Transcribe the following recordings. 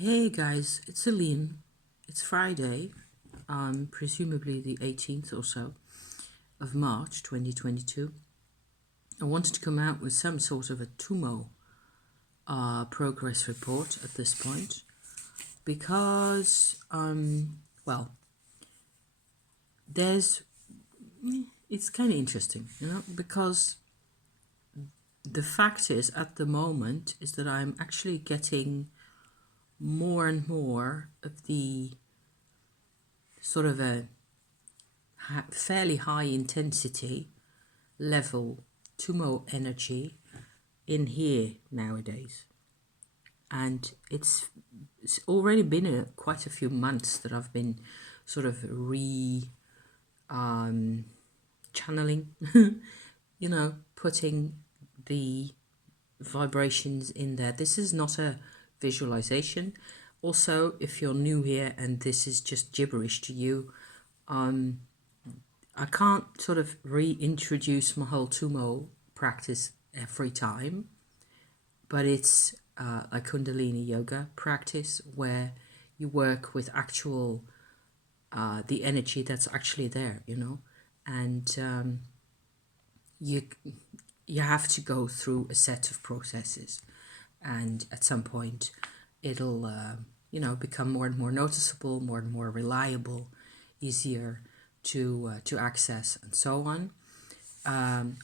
Hey guys, it's Aline. It's Friday, presumably the 18th or so of March 2022. I wanted to come out with some sort of a Tummo progress report at this point because, well, there's, it's kind of interesting, because the fact is at the moment is that I'm actually getting more and more of the sort of a fairly high intensity level Tummo energy in here nowadays. And it's already been quite a few months that I've been sort of channeling, putting the vibrations in there. This is not a visualization. Also, if you're new here and this is just gibberish to you, I can't sort of reintroduce my whole Tummo practice every time, but it's a Kundalini yoga practice where you work with actual the energy that's actually there, and you have to go through a set of processes, and at some point it'll become more and more noticeable, more and more reliable, easier to access, and so on.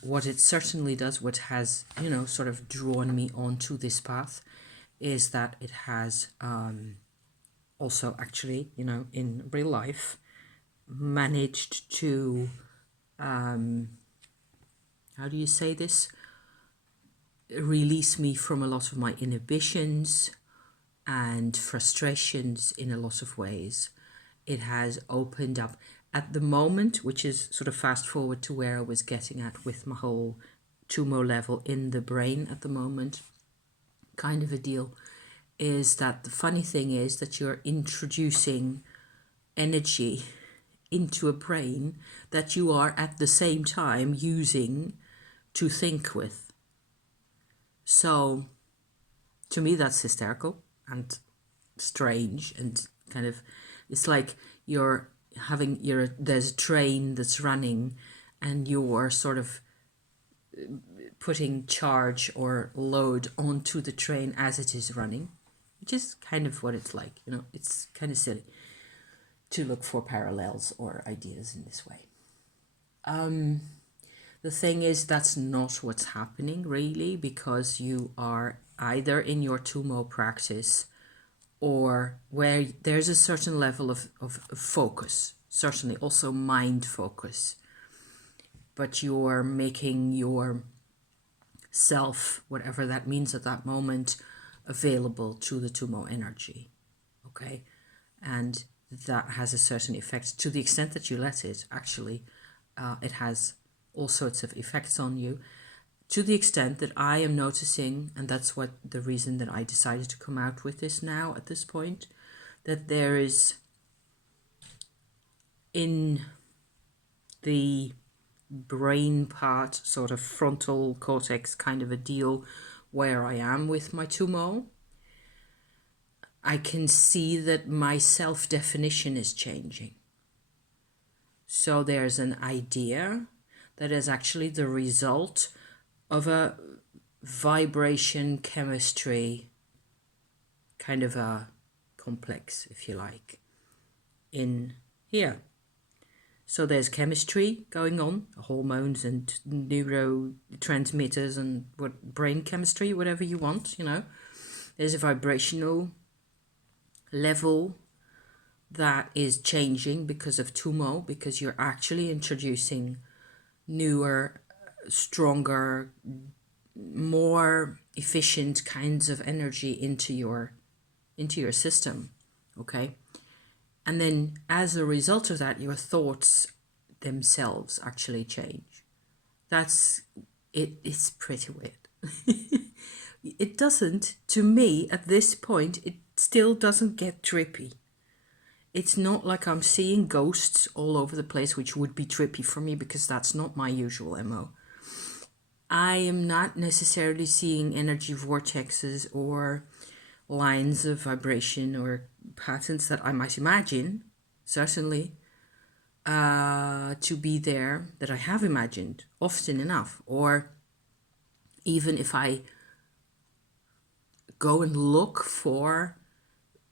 What it certainly does, what has sort of drawn me onto this path, is that it has also actually in real life managed to how do you say this, release me from a lot of my inhibitions and frustrations in a lot of ways. It has opened up at the moment, which is sort of fast forward to where I was getting at with my whole Tummo level in the brain at the moment kind of a deal, is that the funny thing is that you're introducing energy into a brain that you are at the same time using to think with. So to me that's hysterical and strange, and kind of, it's like there's a train that's running and you're sort of putting charge or load onto the train as it is running, which is kind of what it's like. It's kind of silly to look for parallels or ideas in this way. The thing is, that's not what's happening really, because you are either in your Tummo practice or where there's a certain level of focus, certainly also mind focus, but you're making your self, whatever that means at that moment, available to the Tummo energy. Okay? And that has a certain effect to the extent that you let it, actually. It has all sorts of effects on you, to the extent that I am noticing, and that's what the reason that I decided to come out with this now at this point, that there is in the brain part, sort of frontal cortex kind of a deal, where I am with my Tummo, I can see that my self-definition is changing. So there's an idea that is actually the result of a vibration chemistry kind of a complex, if you like, in here. So there's chemistry going on, hormones and neurotransmitters and what brain chemistry, whatever you want, There's a vibrational level that is changing because of Tummo, because you're actually introducing newer, stronger, more efficient kinds of energy into your system. Okay? And then as a result of that, your thoughts themselves actually change. That's it. It's pretty weird. It doesn't, to me at this point, it still doesn't get trippy. It's not like I'm seeing ghosts all over the place, which would be trippy for me because that's not my usual MO. I am not necessarily seeing energy vortexes or lines of vibration or patterns that I might imagine, certainly, to be there, that I have imagined often enough. Or even if I go and look for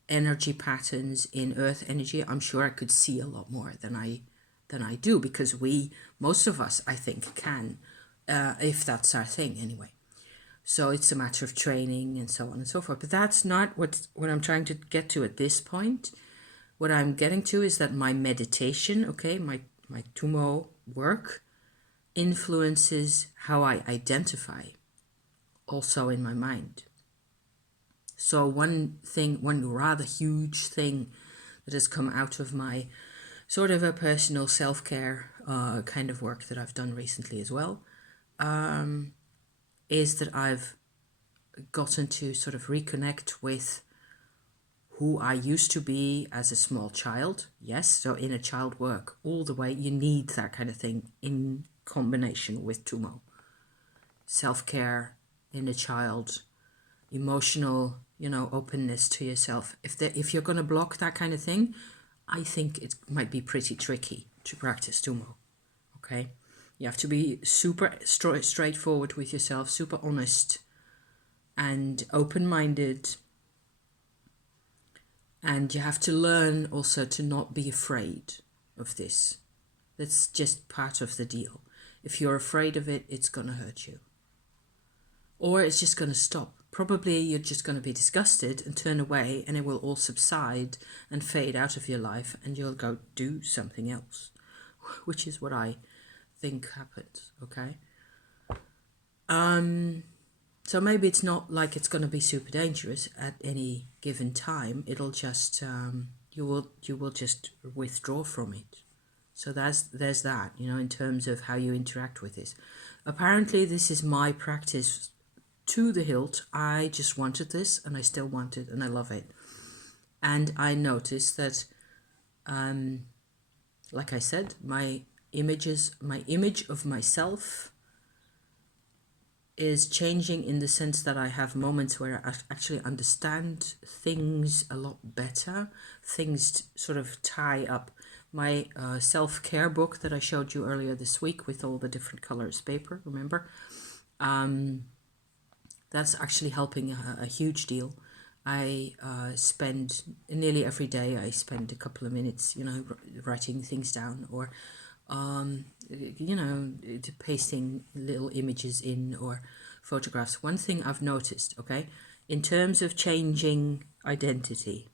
energy patterns in earth energy, I'm sure I could see a lot more than I do, because most of us, I think, can, if that's our thing anyway. So it's a matter of training and so on and so forth. But that's not what I'm trying to get to at this point. What I'm getting to is that my meditation, okay, my Tummo work influences how I identify also in my mind. So one rather huge thing that has come out of my sort of a personal self-care kind of work that I've done recently as well, is that I've gotten to sort of reconnect with who I used to be as a small child. Yes, so inner child work all the way. You need that kind of thing in combination with Tummo. Self-care, inner child, emotional, openness to yourself. If you're going to block that kind of thing, I think it might be pretty tricky to practice Tummo. Okay, you have to be super straightforward with yourself, super honest and open-minded, and you have to learn also to not be afraid of this. That's just part of the deal. If you're afraid of it, it's going to hurt you, or it's just going to stop. Probably you're just going to be disgusted and turn away, and it will all subside and fade out of your life, and you'll go do something else, which is what I think happens. Okay. So maybe it's not like it's going to be super dangerous at any given time. It'll just you will just withdraw from it. So there's that, in terms of how you interact with this. Apparently, this is my practice to the hilt. I just wanted this, and I still want it, and I love it. And I noticed that, like I said, my image of myself is changing, in the sense that I have moments where I actually understand things a lot better. Things sort of tie up. My self-care book that I showed you earlier this week with all the different colors paper, remember? That's actually helping a huge deal. I spend nearly every day, I spend a couple of minutes, writing things down, or pasting little images in, or photographs. One thing I've noticed, okay, in terms of changing identity,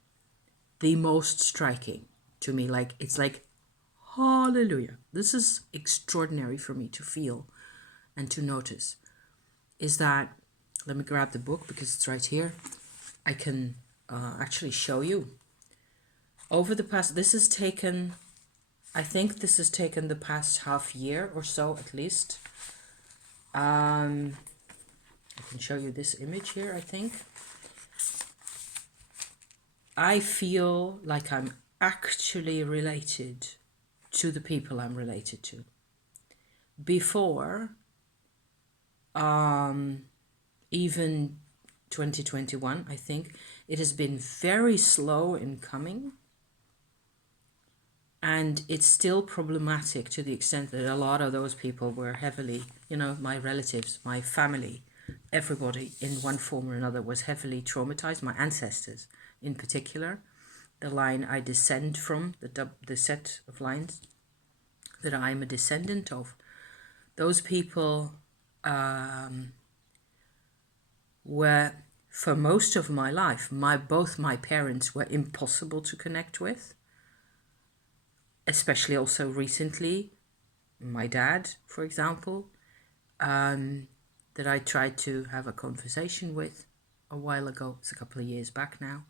the most striking to me, it's like, hallelujah, this is extraordinary for me to feel and to notice, is that, let me grab the book because it's right here. I can actually show you. Over the past, I think this has taken the past half year or so at least. I can show you this image here, I think. I feel like I'm actually related to the people I'm related to. Before, even 2021, I think, it has been very slow in coming. And it's still problematic to the extent that a lot of those people were heavily, my relatives, my family, everybody in one form or another was heavily traumatized. My ancestors in particular, the line I descend from, the set of lines that I'm a descendant of, those people were, for most of my life, both my parents were impossible to connect with. Especially also recently, my dad, for example, that I tried to have a conversation with a while ago. It's a couple of years back now.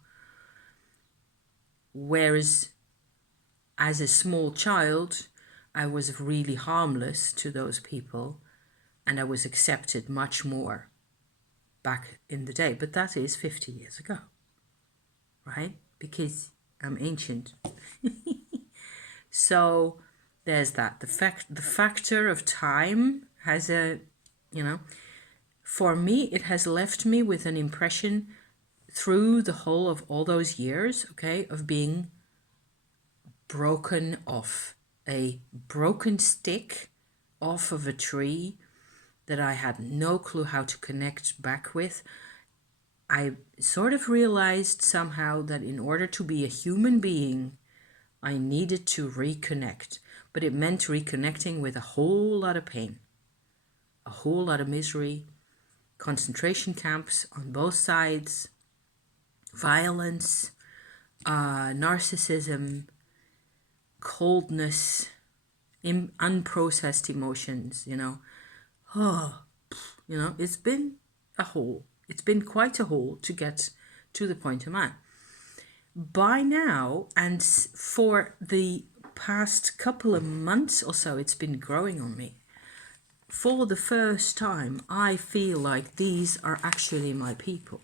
Whereas as a small child, I was really harmless to those people, and I was accepted much more back in the day. But that is 50 years ago, right? Because I'm ancient. So there's that. The factor of time has for me, it has left me with an impression through the whole of all those years, okay, of being broken off, a broken stick off of a tree that I had no clue how to connect back with, I sort of realized somehow that in order to be a human being, I needed to reconnect. But it meant reconnecting with a whole lot of pain, a whole lot of misery, concentration camps on both sides, violence, narcissism, coldness, unprocessed emotions, it's been a haul. It's been quite a haul to get to the point I'm at. By now, and for the past couple of months or so, it's been growing on me. For the first time, I feel like these are actually my people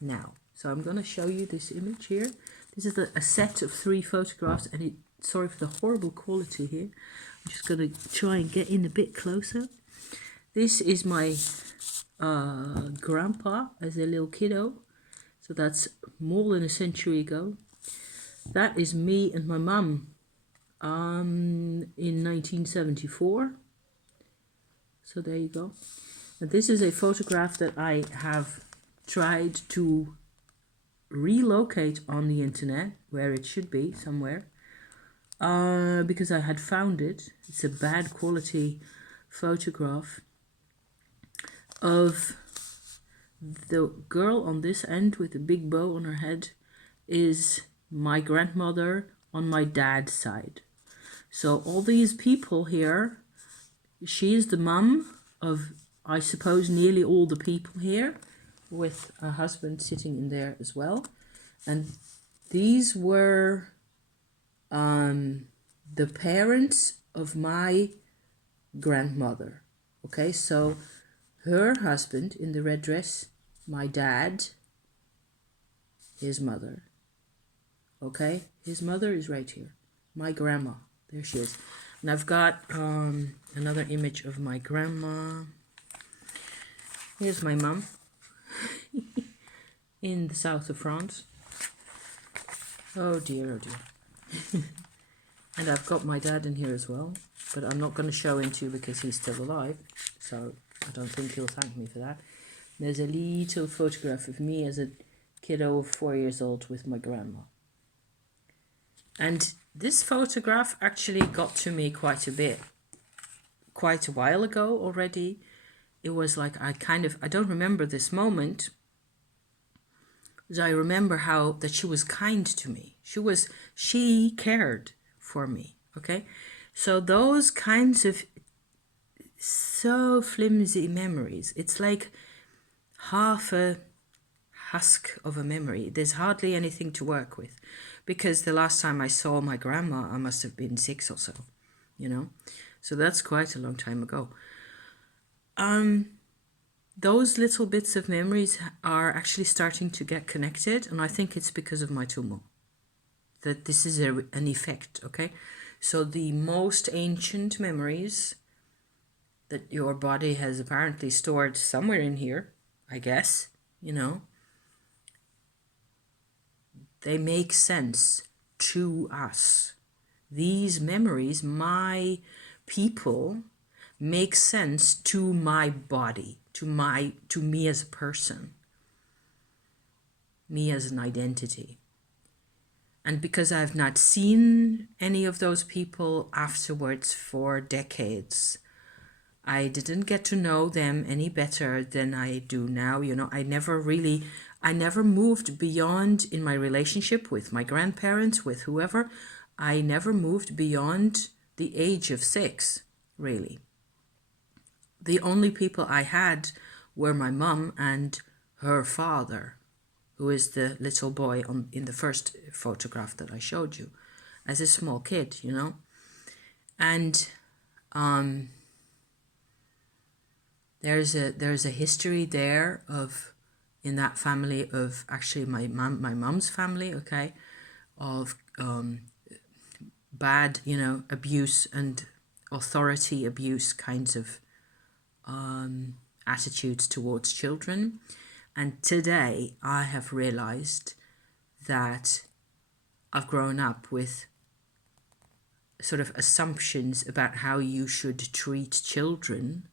now. So I'm going to show you this image here. This is a set of 3 photographs, and sorry for the horrible quality here. I'm just going to try and get in a bit closer. This is my grandpa as a little kiddo. So that's more than a century ago. That is me and my mum in 1974. So there you go. And this is a photograph that I have tried to relocate on the internet, where it should be, somewhere, because I had found it. It's a bad quality photograph of the girl on this end with a big bow on her head is my grandmother on my dad's side. So all these people here, she's the mum of, I suppose, nearly all the people here, with a husband sitting in there as well. And these were the parents of my grandmother. Okay, so her husband in the red dress, my dad, his mother. Okay, his mother is right here. My grandma, there she is. And I've got another image of my grandma. Here's my mum in the south of France. Oh dear, oh dear. And I've got my dad in here as well, but I'm not going to show him to you because he's still alive, so I don't think he'll thank me for that. There's a little photograph of me as a kiddo of 4 years old with my grandma. And this photograph actually got to me quite a while ago already. It was like I don't remember this moment, but I remember how that she was kind to me. She cared for me, okay? So those kinds of so flimsy memories, it's like half a husk of a memory. There's hardly anything to work with, because the last time I saw my grandma, I must have been 6 or so, so that's quite a long time ago. Those little bits of memories are actually starting to get connected, and I think it's because of my Tummo, that this is an effect, okay? So the most ancient memories that your body has apparently stored somewhere in here, I guess, they make sense to us. These memories, my people, make sense to my body, to me as a person, me as an identity. And because I've not seen any of those people afterwards for decades, I didn't get to know them any better than I do now. I never moved beyond, in my relationship with my grandparents, with whoever, I never moved beyond the age of 6, really. The only people I had were my mum and her father, who is the little boy in the first photograph that I showed you, as a small kid, And there's a history there in that family of actually my mum's family, okay, of bad, abuse and authority abuse kinds of attitudes towards children. And today I have realized that I've grown up with sort of assumptions about how you should treat children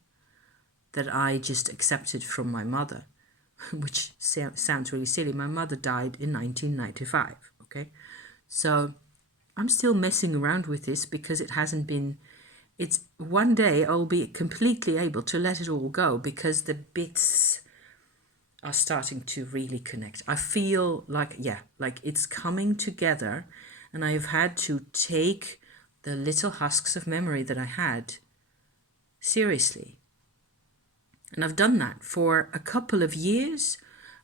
that I just accepted from my mother, which sounds really silly. My mother died in 1995, okay? So I'm still messing around with this because it hasn't been, it's one day I'll be completely able to let it all go because the bits are starting to really connect. I feel like, yeah, like it's coming together, and I have had to take the little husks of memory that I had seriously. And I've done that for a couple of years.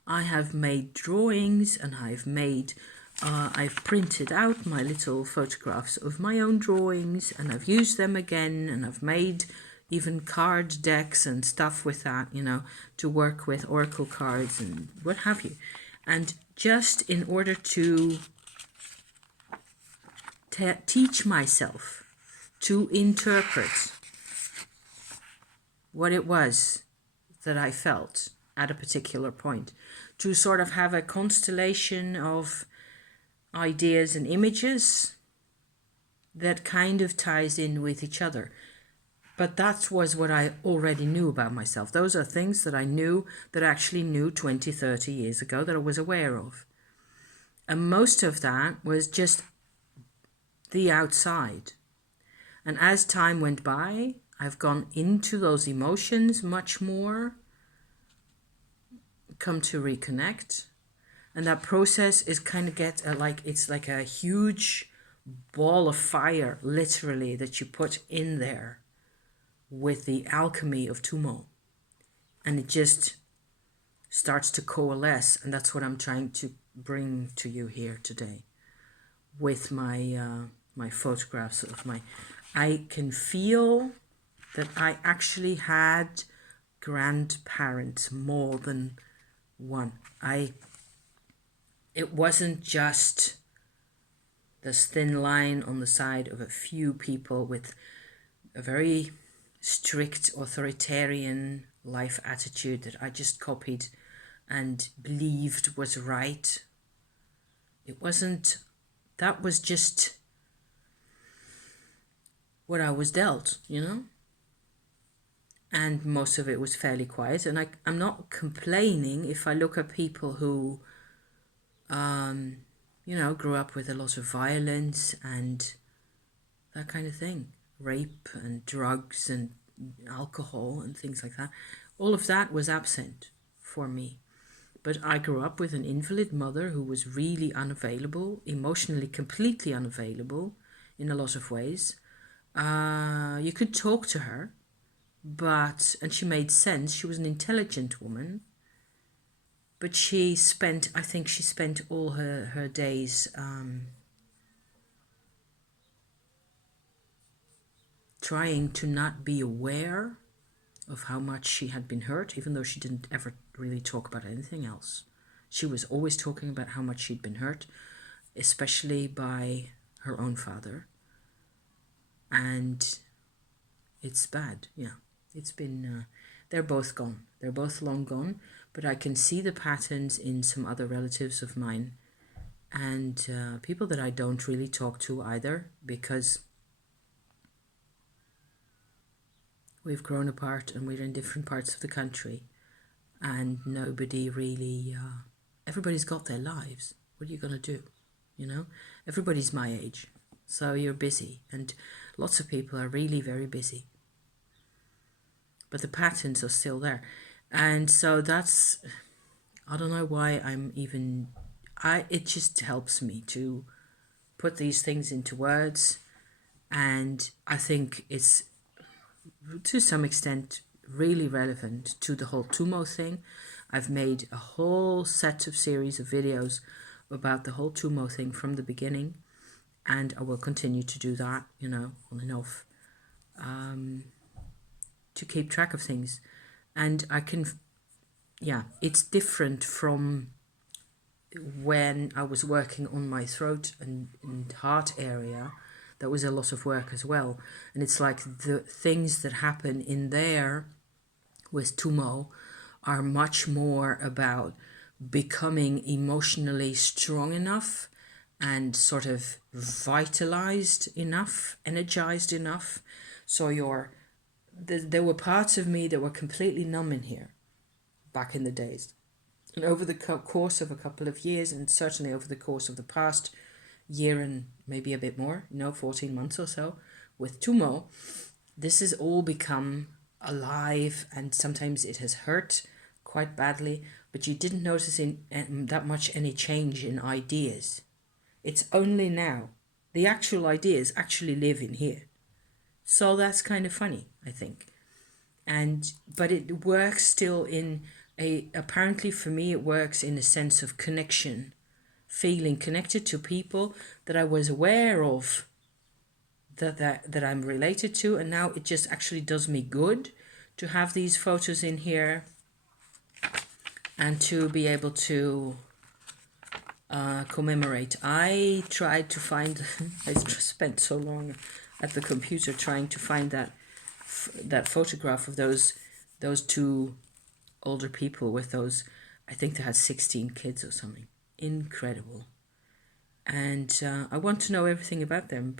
I have made drawings and I've printed out my little photographs of my own drawings, and I've used them again, and I've made even card decks and stuff with that, to work with oracle cards and what have you. And just in order to teach myself to interpret what it was that I felt at a particular point, to sort of have a constellation of ideas and images that kind of ties in with each other. But that was what I already knew about myself. Those are things that I knew, that I actually knew 20, 30 years ago, that I was aware of. And most of that was just the outside. And as time went by, I've gone into those emotions much more, come to reconnect. And that process is kind of it's like a huge ball of fire, literally, that you put in there with the alchemy of Tummo. And it just starts to coalesce. And that's what I'm trying to bring to you here today with my photographs of I can feel that I actually had grandparents, more than one. It wasn't just this thin line on the side of a few people with a very strict authoritarian life attitude that I just copied and believed was right. It wasn't, that was just what I was dealt, And most of it was fairly quiet. And I'm not complaining if I look at people who, grew up with a lot of violence and that kind of thing. Rape and drugs and alcohol and things like that. All of that was absent for me. But I grew up with an invalid mother who was really unavailable, emotionally completely unavailable in a lot of ways. You could talk to her, and she made sense. She was an intelligent woman, but I think she spent all her days trying to not be aware of how much she had been hurt, even though she didn't ever really talk about anything else. She was always talking about how much she'd been hurt, especially by her own father. And it's bad, yeah. It's been, they're both gone. They're both long gone, but I can see the patterns in some other relatives of mine and people that I don't really talk to either, because we've grown apart and we're in different parts of the country, and nobody really, everybody's got their lives. What are you going to do? Everybody's my age, so you're busy, and lots of people are really very busy. But the patterns are still there. And so I don't know why it just helps me to put these things into words. And I think it's, to some extent, really relevant to the whole Tummo thing. I've made a whole set of series of videos about the whole Tummo thing from the beginning. And I will continue to do that, on and off, to keep track of things. And it's different from when I was working on my throat and heart area. That was a lot of work as well. And it's like the things that happen in there with Tummo are much more about becoming emotionally strong enough and sort of vitalized enough, energized enough. So there were parts of me that were completely numb in here back in the days. And over the course of a couple of years, and certainly over the course of the past year and maybe a bit more, 14 months or so, with Tummo, this has all become alive, and sometimes it has hurt quite badly, but you didn't notice that much any change in ideas. It's only now. The actual ideas actually live in here. So that's kind of funny, I think. But it works still apparently for me, it works in a sense of connection, feeling connected to people that I was aware of, that I'm related to, and now it just actually does me good to have these photos in here and to be able to commemorate. I tried to find, I spent so long at the computer trying to find that photograph of those two older people with those, I think they had 16 kids or something. Incredible. And I want to know everything about them,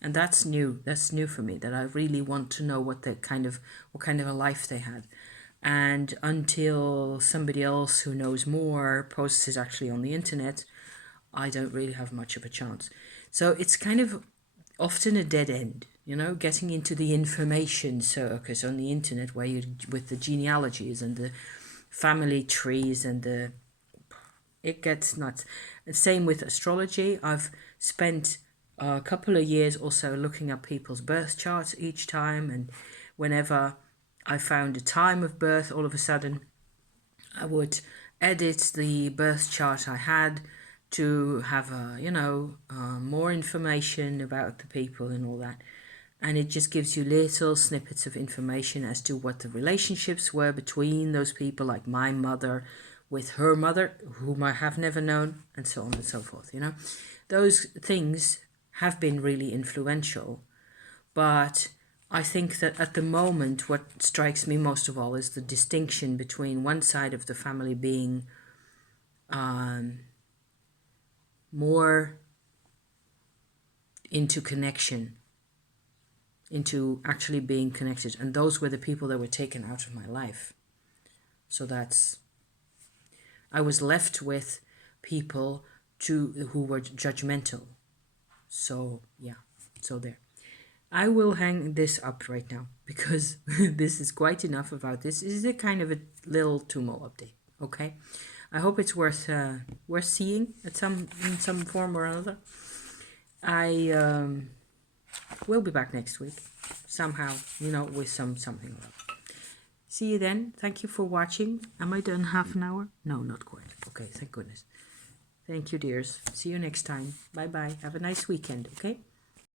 and that's new. That's new for me, that I really want to know what kind of a life they had. And until somebody else who knows more posts it actually on the internet, I don't really have much of a chance. So it's kind of often a dead end, getting into the information circus on the internet, where you, with the genealogies and the family trees and it gets nuts. And same with astrology. I've spent a couple of years also looking up people's birth charts each time, and whenever I found a time of birth, all of a sudden I would edit the birth chart I had to have more information about the people and all that. And it just gives you little snippets of information as to what the relationships were between those people, like my mother with her mother, whom I have never known, and so on and so forth. Those things have been really influential. But I think that at the moment, what strikes me most of all is the distinction between one side of the family being more into connection, into actually being connected. And those were the people that were taken out of my life. So I was left with people who were judgmental. So, yeah, so there. I will hang this up right now because this is quite enough about this. This is a kind of a little Tummo update, okay? I hope it's worth seeing in some form or another. I will be back next week somehow, with something or other. See you then. Thank you for watching. Am I done half an hour? No, not quite. Okay, thank goodness. Thank you, dears. See you next time. Bye-bye. Have a nice weekend, okay?